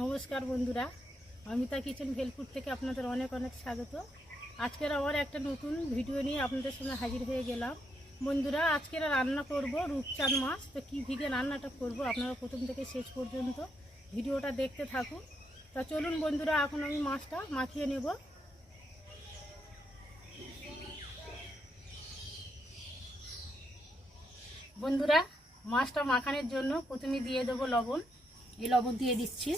নমস্কার বন্ধুরা, অমিতা কিচেন ভেলপুর থেকে আপনাদের অনেক অনেক স্বাগত। আজকের আবার একটা নতুন ভিডিও নিয়ে আপনাদের সঙ্গে হাজির হয়ে গেলাম। বন্ধুরা আজকের রান্না করব রূপচাঁদ মাছ। তো কী ভিগে রান্নাটা করব আপনারা প্রথম থেকে শেষ পর্যন্ত ভিডিওটা দেখতে থাকুন। তা চলুন বন্ধুরা, এখন আমি মাছটা মাখিয়ে নেব। বন্ধুরা, মাছটা মাখানোর জন্য প্রথমে দিয়ে দেবো লবণ। এই লবণ দিয়ে দিচ্ছি।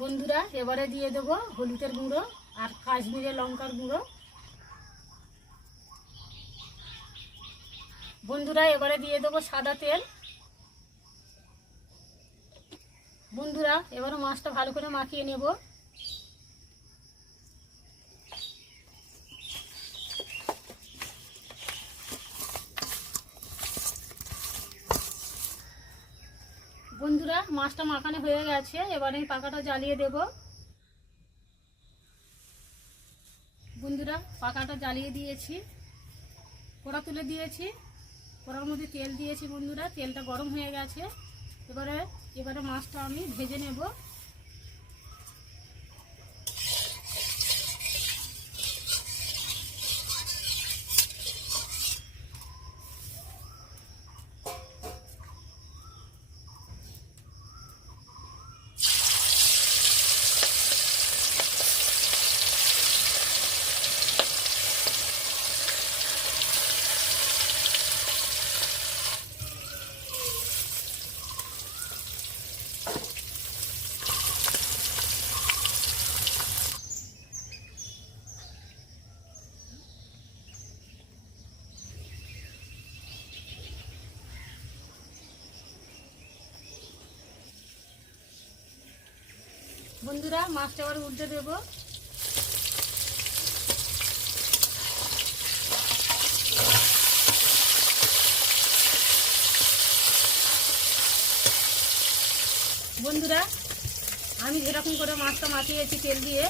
বন্ধুরা, এবারে দিয়ে দেব হলুদের গুঁড়ো আর কাশ্মীরে লঙ্কার গুঁড়ো। বন্ধুরা, এবারে দিয়ে দেবো সাদা তেল। বন্ধুরা, এবারে মাছটা ভালো করে মাখিয়ে নেব বন্ধুরা মাছটা মাখানো হয়ে গেছে, এবারে আমি পাকাটা জ্বালিয়ে দেব। বন্ধুরা পাকাটা জ্বালিয়ে দিয়েছি। কড়া তুলে দিয়েছি, কড়ার মধ্যে তেল দিয়েছি বন্ধুরা, তেলটা গরম হয়ে গেছে। এবারে এবারে মাছটা আমি ভেজে নেব। বন্ধুরা, মাছটা আবার উল্টে দেবো। বন্ধুরা, আমি যেরকম করে মাছটা মাখিয়েছি তেল দিয়ে,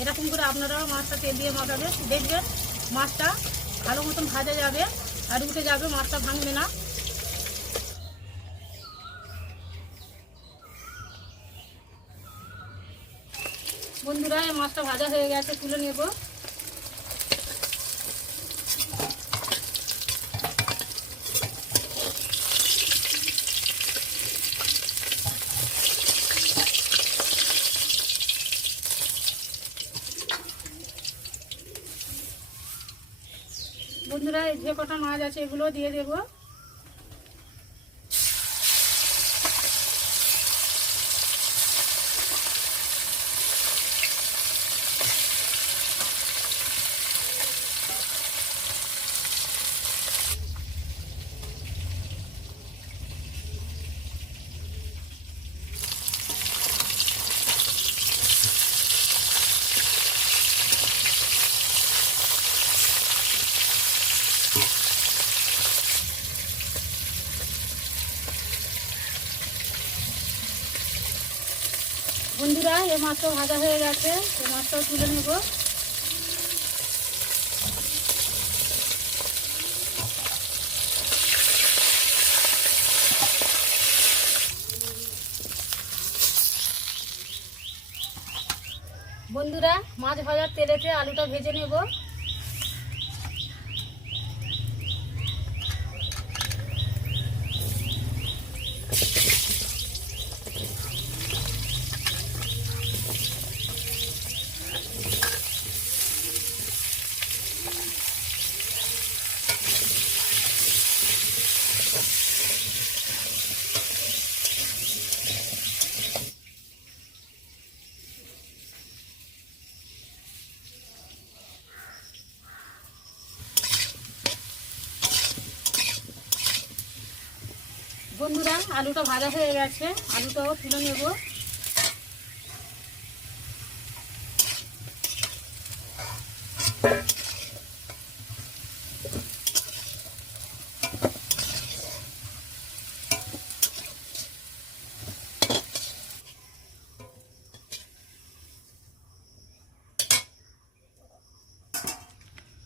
এরকম করে আপনারাও মাছটা তেল দিয়ে মাখাবেন। দেখবেন মাছটা ভালো মতন ভাজা যাবে আর উঠে যাবে, মাছটা ভাঙবে না। বন্ধুরা, এই মাছটা ভাজা হয়ে গেছে, তুলে নেব। বন্ধুরা যে কটা মাছ আছে এগুলো দিয়ে দেবো। বন্ধুরা মাছও ভাজা হয়ে গেছে এ মাছটাও তুলে নেব। বন্ধুরা, মাছ ভাজার তেলেতে আলুটা ভেজে নেব। বন্ধুরা আলুটা ভাজা হয়ে গেছে। আলুটাও তুলে নেব।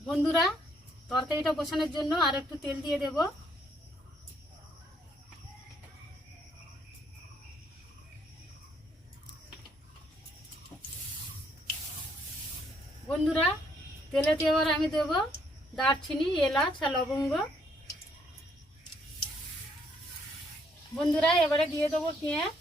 বন্ধুরা, তরকারিটা বসানোর জন্য আর একটু তেল দিয়ে দেবো। বন্ধুরা তেলেতে এবার আমি দেবো দারচিনি, এলাচ আর লবঙ্গ। বন্ধুরা, এবারে দিয়ে দেবো পেঁয়াজ।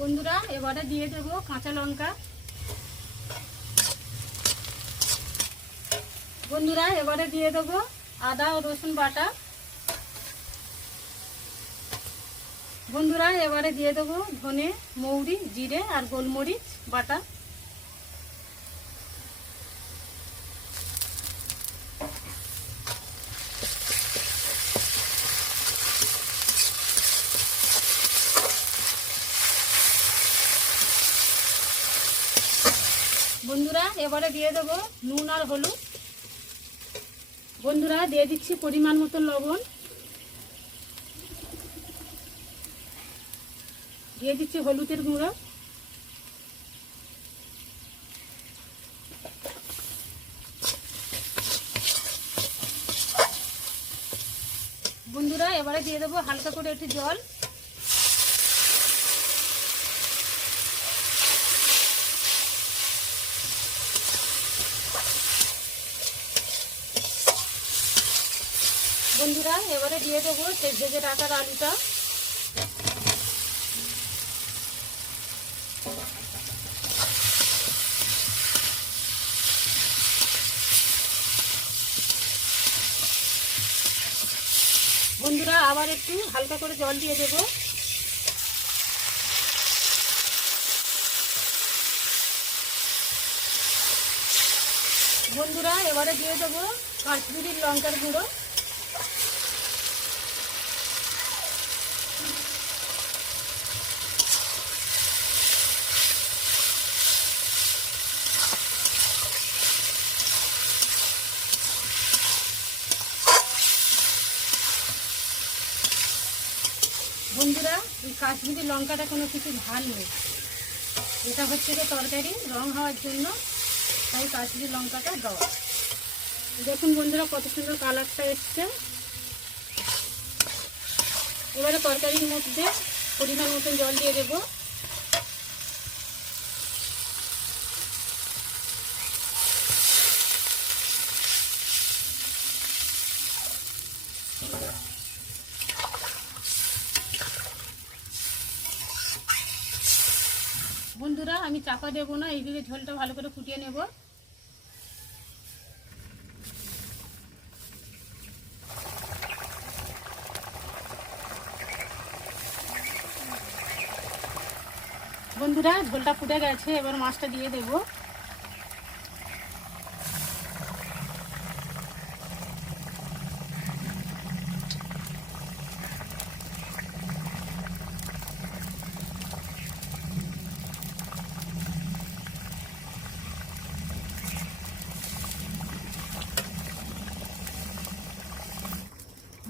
বন্ধুরা, এবারে দিয়ে দেবো কাঁচা লঙ্কা। বন্ধুরা, এবারে দিয়ে দেবো আদা ও রসুন বাটা। বন্ধুরা, এবারে দিয়ে দেবো ধনে, মৌরি, জিরে আর গোলমরিচ বাটা। বন্ধুরা, এবারে দিয়ে দেবো নুন আর হলুদ। বন্ধুরা দিয়ে দিচ্ছি পরিমাণ মতো লবণ। দিয়ে দিচ্ছি হলুদের গুঁড়ো। বন্ধুরা, এবারে দিয়ে দেবো হালকা করে একটু জল। বন্ধুরা, এবারে দিয়ে দেবো সেই ভেজে রাখার আলুটা বন্ধুরা, আবার একটু হালকা করে জল দিয়ে দেবো। বন্ধুরা, এবারে দিয়ে দেবো কাশ্মীরি লঙ্কার গুঁড়ো বন্ধুরা এই কাশ্মীরি লঙ্কাটা কোনো কিছু ঝাল নেই। এটা হচ্ছে যে তরকারি, রং হওয়ার জন্য তাই কাশ্মীরি লঙ্কাটা দেওয়া। দেখুন বন্ধুরা কত সুন্দর কালারটা এসছে। এবারে তরকারির মধ্যে পরিমাণ মতন জল দিয়ে দেবো। বন্ধুরা আমি চাপা দেবো না এইদিকে ঝোলটা ভালো করে ফুটিয়ে নেব। বন্ধুরা, ঝোলটা ফুটে গেছে, এবার মাছটা দিয়ে দেবো।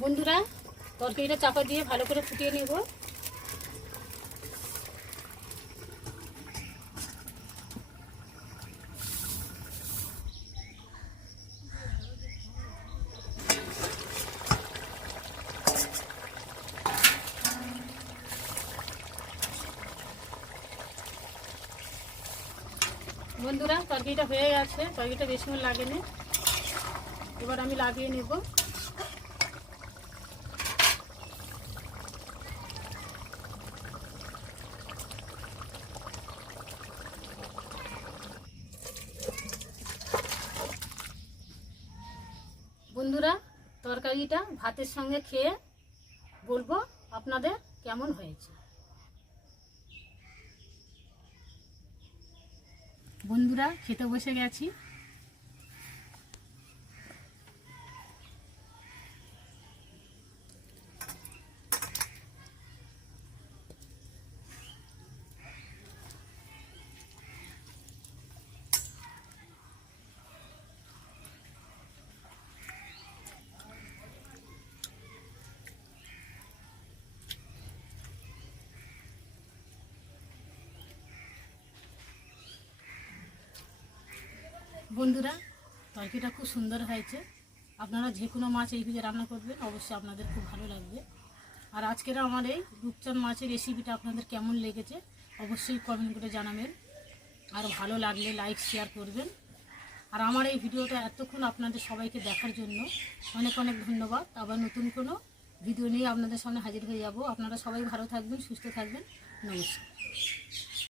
বন্ধুরা, তরকারিটা চাপা দিয়ে ভালো করে ফুটিয়ে নেব। বন্ধুরা, তরকারিটা হয়ে গেছে, তরকারিটা বেশিক্ষণ লাগেনি। এবার আমি লাগিয়ে নেব। বন্ধুরা তরকারিটা ভাতের সঙ্গে খেয়ে বলব আপনাদের কেমন হয়েছে। বন্ধুরা খেতে বসে গেছি। বন্ধুরা তরকিটা খুব সুন্দর হয়েছে। আপনারা যে কোনো মাছ এইভাবে রান্না করবেন, অবশ্যই আপনাদের খুব ভালো লাগবে। আর আজকের আমার এই রূপচাঁদ মাছের রেসিপিটা আপনাদের কেমন লেগেছে, অবশ্যই কমেন্ট করে জানাবেন। আর ভালো লাগলে লাইক শেয়ার করবেন। আর আমার এই ভিডিওটা এতক্ষণ আপনাদের সবাইকে দেখার জন্য অনেক অনেক ধন্যবাদ। আবার নতুন কোনো ভিডিও নিয়ে আপনাদের সামনে হাজির হয়ে যাব। আপনারা সবাই ভালো থাকবেন, সুস্থ থাকবেন। নমস্কার।